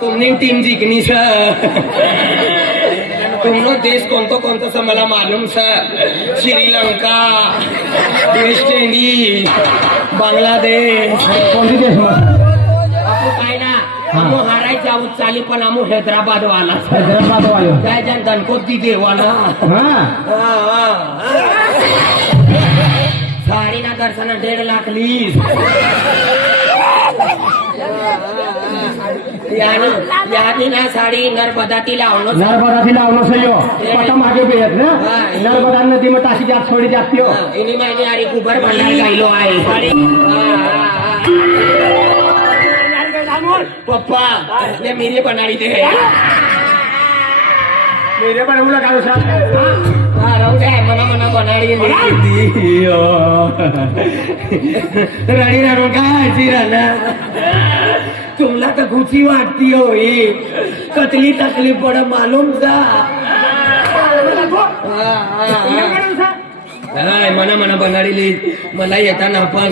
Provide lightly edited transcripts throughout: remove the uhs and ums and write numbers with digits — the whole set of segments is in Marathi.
तुमनी टीम जिंकनी सर. तुमनो देश कोणतं सर मला मालूम sir. Sri Lanka, West Indies, Bangladesh. कोणती देश मग आपू काय ना आमू हारायच्या चाली पण आमू हैदराबाद वाला वाले काय जन गणपती देवाला साडी ना दर्शन 1.5 लाख लीस. यानी ना साडी नर्मदाती लावलो सयो पटा मागे बेत ना नर्मदा नदी में ताशी जात छोड़ी जाती हो इनी महिने आरी कुबर भंडार गायलो आहे. पप्पा ये मेरी बनाई दे. मेरे पर उला काढू साहेब मना बनाडी रडी राहून काय राहणार. तुम्हाला तर खुशी वाटती होई कतली तकलीफ पड मालूम जा. मना बनाडीली मला येताना आपण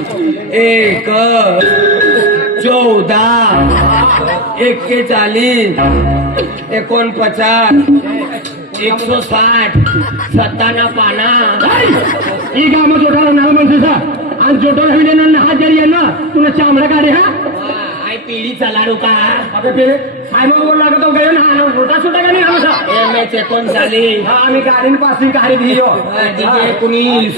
1 14 41 49 160 57 पाना. ಈ ಗಾಮ ಜೋಟಾರ ನಾವ ಮನ್ಸ आणि जोटोर हविले हात जरी आहे ना तुला चामडा काढे हा आई पिढी चलाडू का आता ते काय मग बोल लागतो गयो ना मोठा सुटा का नाही आमचा एम एच 19 साली आम्ही गाडीने पासिंग काढी दियो तिथे 19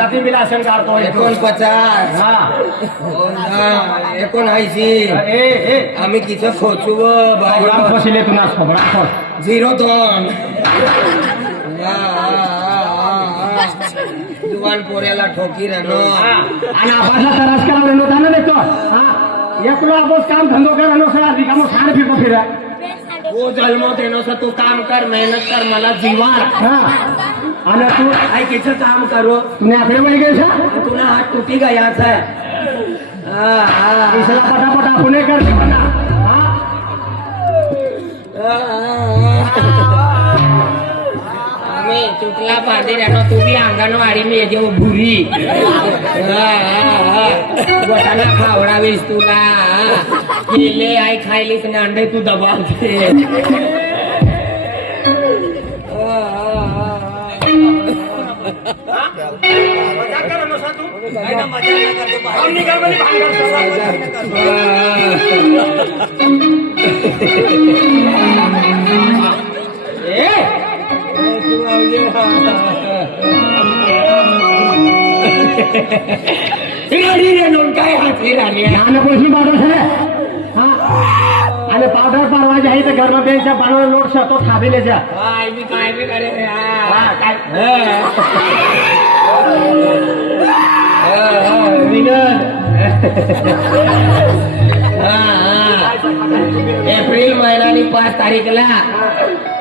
रात्री विलासन काढतो 49 हा 79 आम्ही किती खोचू बाबा फसिले तुला सगळा 02 जुवान पोऱ्याला ठोकी राहणं आणि आबासला त्रास करा नव्हता ना देतो या तुला आपोस काम धंदो करा नो सर आधी काम खाण फिको फिरा वो जन्म देनो सा तू काम कर मेहनत कर मला जीवार आणि तू आई किती काम करो तुम्ही आकडे वळी गेसा तुला हात तुटी गया है. इसला पटापट आपण कर चुकला पाठी राहणं तू बी अंगणवाडी मी येते भुरी गोटाला खावडावीस तुला केले आई खायलीस ना अंडे तू दबावते. काय हाती राणी पैसे पावडर आणि पावडर पारवायचे आहे तर घरमा बेनच्या पाण्यावर लोट तो खाबिलेच्या मी काय बी करे एप्रिल महिन्यानी 5 तारीखला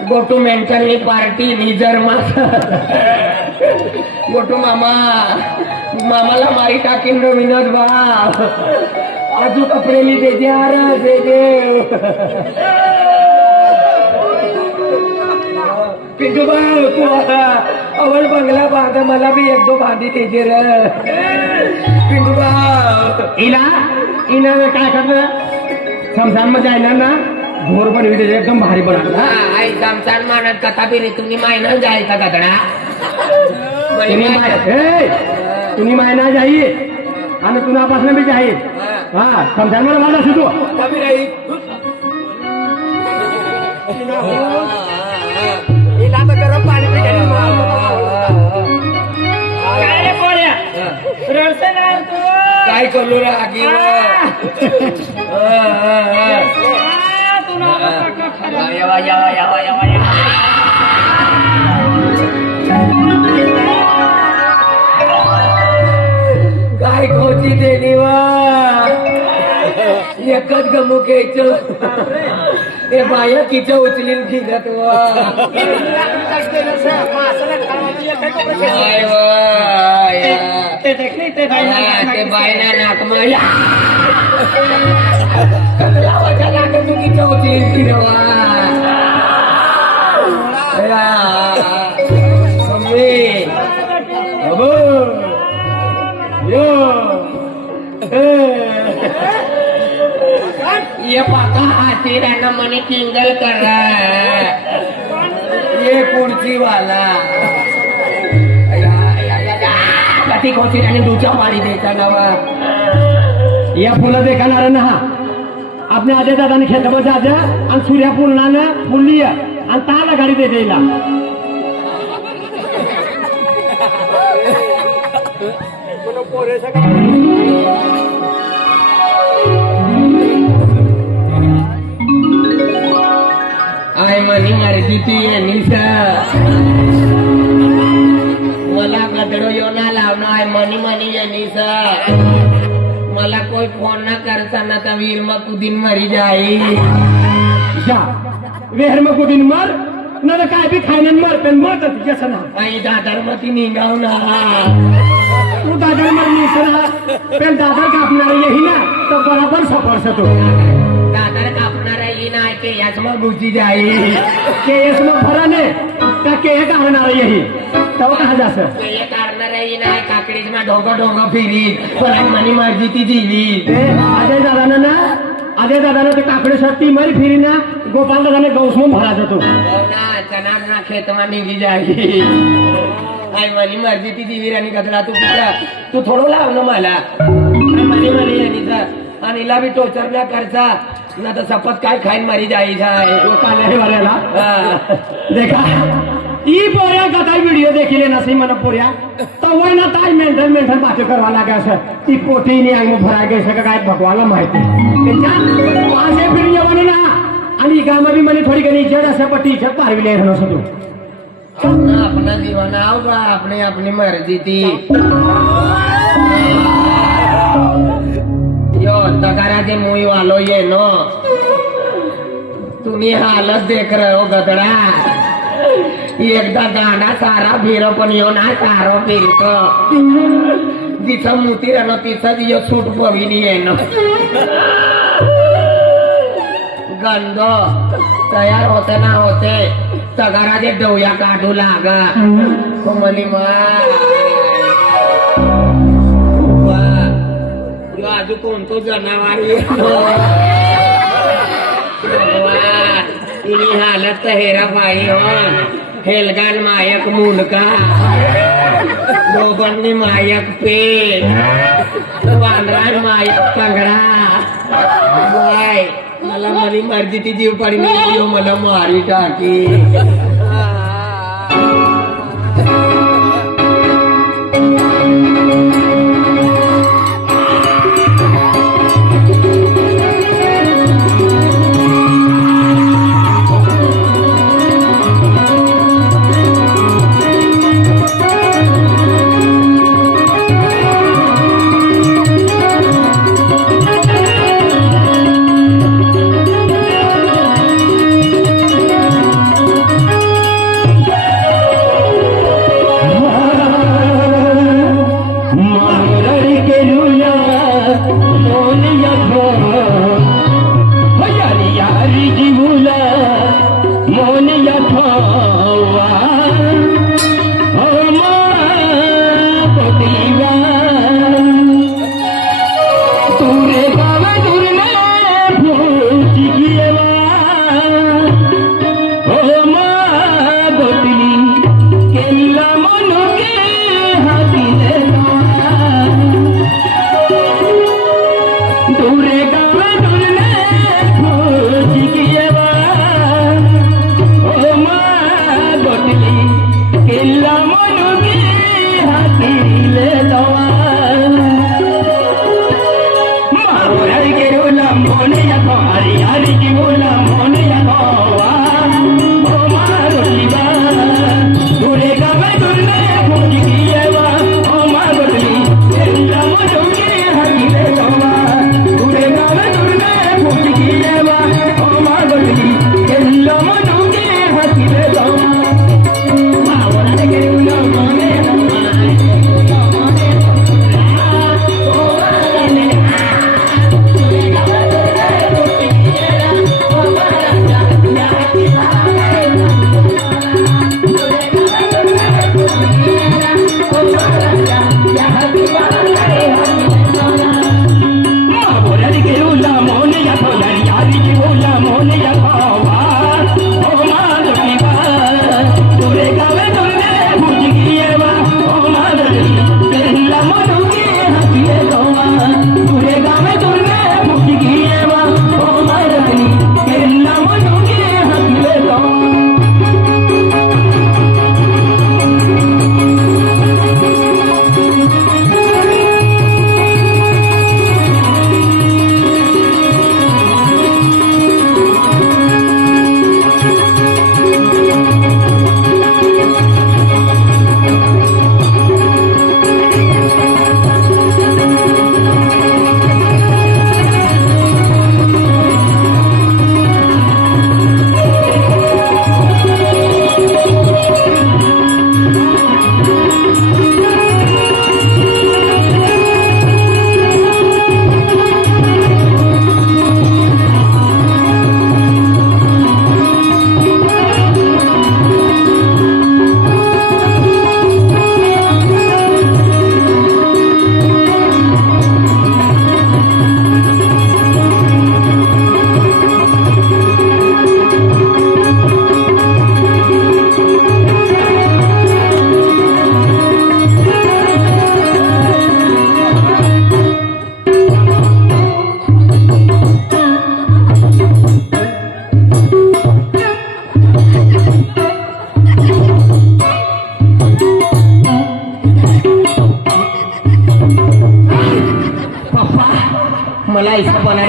गोटू मेंटलनी पार्टी निजरमा. गोटू मामाला मारी टाकीन रो विनोद बा आजू कपडेली दे पिंटू भाऊ तू अवल बंगला बांध मला बी 1-2 भांडी देजे रे पिंटू भाऊ. इना काय करलं समसान मध्ये आहे ना घोर पण एकदम भारी पण आई समसान मानत कथा बी रे तुम्ही मायना जायचा कतडा तुम्ही मायना जाई आणि तुनापासून बी जाई हा समसान मला वाद असतो कभी नाही गरम पाणी काय करू रे आगी काय खोची देणी वा एकच गमू घ्यायचं ते बाया किच्या उचलीन फिरत ते बायना नाक माया तू किच्या उचलीन फिरवा ये पाका हाथी रहना मनी किंगल कर रहा है ये कुर्सी वाला कती कोची रानी दूचा मारी देखा नवा या फुलं देखाणार ना आपने आजे दादाने खेतामध्ये आजा आणि सूर्या पुलनानं फुलली आणि ताला गाडी दे द्यायला आय मनी मर्जी ती निसा मला गदडो योना लावना आय मनी मनी निसा मला कोई फोन ना करता ना तर वीर मग कुदीन मरी जाई जा वेहर मग कुठून मर ना तर काय बी खायन मर पण मरत कसं ना आई दादर मती निघाव ना तू दादर मर निसरा पण दादर कापणार यही ना तर बराबर सफरस तो दादर कापणार येई ना के याच मग घुसी जाई के एस मग भराने का के एक आणणार यही तव कहा जास के काढणार येई ना काकडीच मा ढोंग ढोंग फिरी पण मनी मर्जी ती दिली अजय दादानं ना अजय दादानं ते काकडे ती मरी फिरी ना गोपाल दादाने गौसमून भरा जातो ना चनाब ना खेत मा निघी जाई आई मनी मर्जी ती दिली आणि गदला तू थोडं लाव ना मला मनी मनी आणि हिला बी टोचर ना करचा ना तर सपत काय खाईन मरी जाई जाय काले वाल्याला देखा ई पोऱ्या कथा व्हिडिओ देखील नसे मन पोऱ्या तर वय ना ताई मेंटल मेंटल बात करवा लागे असं ती पोटी नाही अंग भराय गे सगळं काय भगवानला माहिती त्यांच्या पासे फिरून येवाने ना आणि गावामध्ये मला थोडी कधी जड असं पण टी शर्ट पारविले नसतो तू अपना जीवन आओ बा अपनी अपनी मर्जी थी यो तकारा के मुई वालो ये नो तुम्ही हालत देख रहे हो गदड़ा एकदा गाडा सारा फिरो पण यो ना सारो फिरतो जिथं मोठी राहणं तिथं यो सूट पविनी येणं गंध तयार होते ना होते तगाराचे डोया काढू लागा तो म्हणी अजून कोणतो जनावर तिने हालत तर हेरा बाई हो हेलगान मायक मुलगा दोघांनी मायक पे वांद्रान मायक पंगडा बाय मला मनी मर्जी ती जीव पडी नाही मला मारी टाकी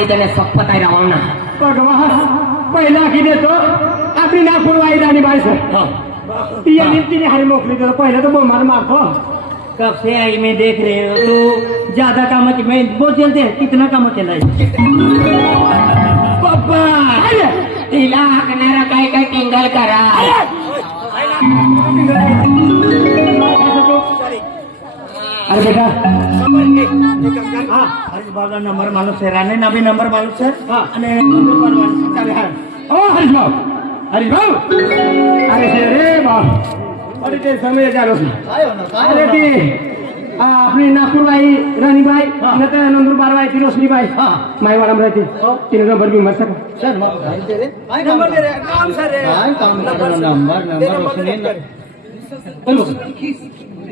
त्याने सप्पताई रावणा भगवान पहिला की देतो आपली नागपूर वाई राणी बाई सर ती आणि तिने हारी मोकली तर पहिलं तो बोमार मारतो कब से आई मैं देख रहे हो तू ज्यादा काम की मैं बहुत जल्दी कितना काम केला है पप्पा तिला हाकणारा काय काय टिंगल करा अरे बेटा हाँ हरीश बाबा नंबर मालूम है राणे ना भी नंबर मालूम है हाँ અને ओ हरीश भाऊ हरीश भाऊ अरे शे रे भाऊ अरे ते समय चालू अरे ती आपली नागपूरबाई राणीबाई नंतर नंदुरबार बाई ती रोशनीबाई माईवाडा राहते तिने नंबर घेऊन बस नंबर दे रे काम सर रे काम नंबर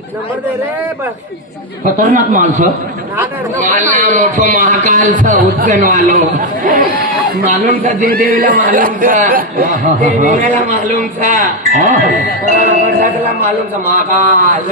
नंबर दे रे खतरनाक माणसं मला मोठो महाकालचा उच्चन वालो मालूम था जे देवीला मालूम था ते वीणाला मालूम था वर्षातला मालूम था महाकाल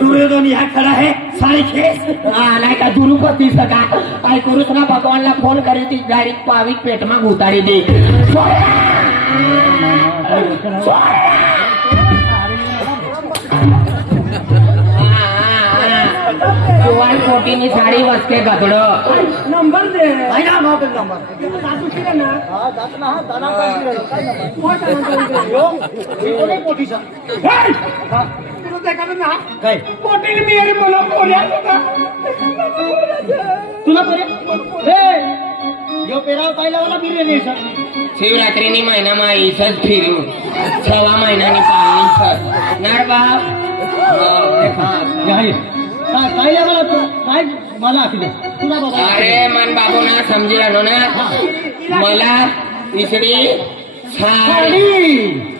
दुर्योधन यहाँ खड़ा है सारे खेस नाही का दुरुपती सका काय करूच ना भगवानला फोन करी ती डायरेक्ट पावीत पेटमा घुताडी दे शिवाय पोटीनी साडी वसके गदड नंबर दे पोटील मी अरे मला पोऱ्या तुला यो पेराव पाहिला वाला बिर्याणी नाही सर शिवरात्रीनी महिना मा इसच फिरू 6 महिन्यानी पाणी सर नार बाप काय मला काय मला असू दे तुला बाबा अरे मन बाबू ना समजी राहिलो ना मला इसरी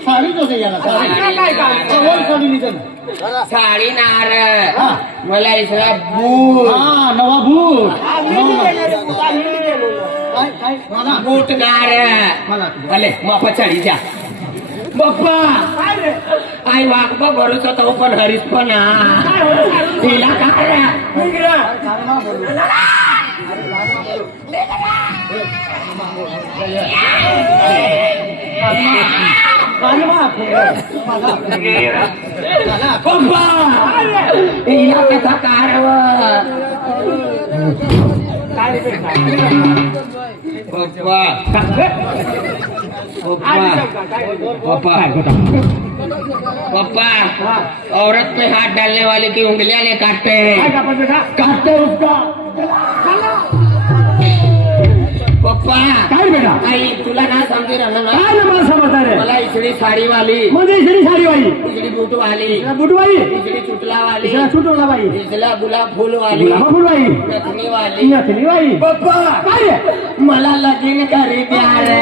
साडीच होते याला साडी निघन साडी नार मला इसरा बूट हा नवा बूट काय मला बूट नार मला अले मापा चाळी जा बाप्पा आई वागपा भरोस तो पण हरीश पण तिला काय पप्पा तिला कसा कारव पप्पा औरत पे हाथ डालने वाले की उंगलियां ले काटते हैं काटते उसका पप्पा काय बेटा आई तुला ना समजे राहणार ना काय मला समजता रे मला इसरी साडी वाली म्हणजे इसरी साडी बाई इसरी बूट वाली बुटबाई इसरी चुटला वाली इसरा छुटवला बाई इसला गुलाब फूल वाली गुलाबा फुलबाई नथनी वाली नथनी बाई पप्पा काय रे मला लगीन करी द्या रे